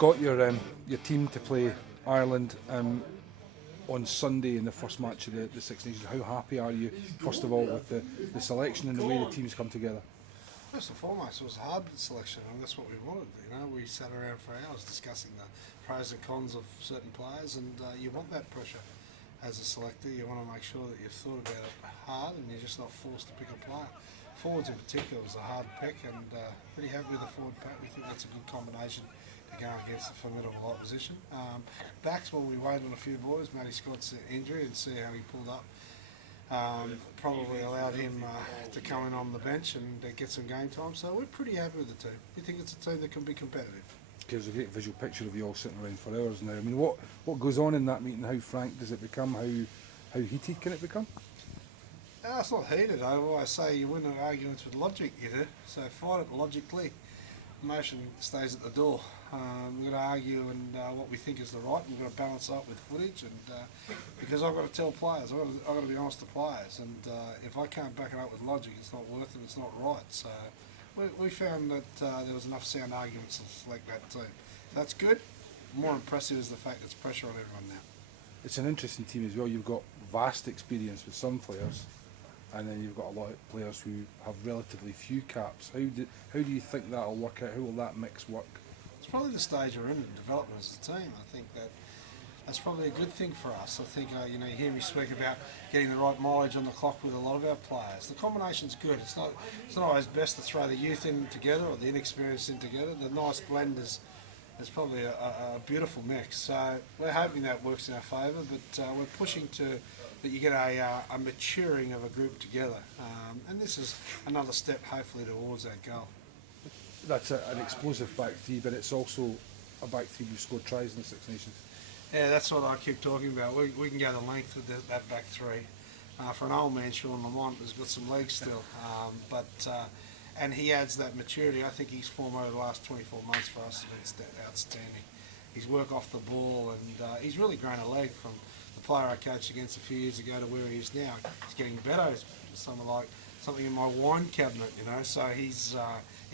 Scott, your team to play Ireland on Sunday in the first match of the Six Nations. How happy are you, first of all, with the selection and the way the teams come together? First and foremost, it was a hard selection, and that's what we wanted. We sat around for hours discussing the pros and cons of certain players, and you want that pressure as a selector. You want to make sure that you've thought about it hard, and you're just not forced to pick a player. Forwards in particular was a hard pick, and pretty happy with the forward pack. We think that's a good combination to go against a formidable opposition. Backs, well, we waited on a few boys. Matty Scott's injury, and see how he pulled up. Probably allowed him to come in on the bench and get some game time. So we're pretty happy with the team. We think it's a team that can be competitive. Gives a great visual picture of you all sitting around for hours now. I mean, what goes on in that meeting? How frank does it become? How heated can it become? It's not heated. I always say you win arguments with logic, you do. So fight it logically. Emotion stays at the door. We're going to argue and what we think is the right. We've got to balance up with footage, and because I've got to tell players, I've got to be honest to players, and if I can't back it up with logic, it's not worth it. It's not right. So we found that there was enough sound arguments to select that team. That's good. More impressive is the fact there's pressure on everyone now. It's an interesting team as well. You've got vast experience with some players, and then you've got a lot of players who have relatively few caps. How do you think that'll work out? How will that mix work? It's probably the stage we're in development as a team. I think that's probably a good thing for us. I think you hear me speak about getting the right mileage on the clock with a lot of our players. The combination's good. It's not always best to throw the youth in together or the inexperienced in together. The nice blend is probably a beautiful mix. So we're hoping that works in our favour, but we're pushing that you get a maturing of a group together, and this is another step hopefully towards that goal. That's an explosive back three, but it's also a back three who scored tries in the Six Nations. Yeah, that's what I keep talking about. We can go the length with that back three. For an old man, Sean Lamont has got some legs still, and he adds that maturity. I think his form over the last 24 months for us has been outstanding. His work off the ball, and he's really grown a leg from the player I coached against a few years ago to where he is now. He's getting better. He's something in my wine cabinet, So he's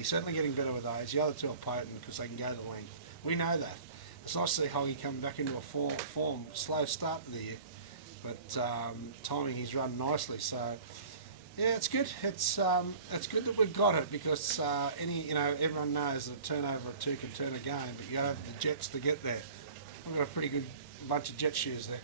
certainly getting better with age. The other two are potent because they can go the length. We know that. It's nice to see Hoggy come back into a form. Slow start to the year, but timing he's run nicely. So yeah, it's good. It's good that we've got it because everyone knows that turnover at two can turn a game, but you got to have the jets to get there. We've got a pretty good bunch of jet shoes there.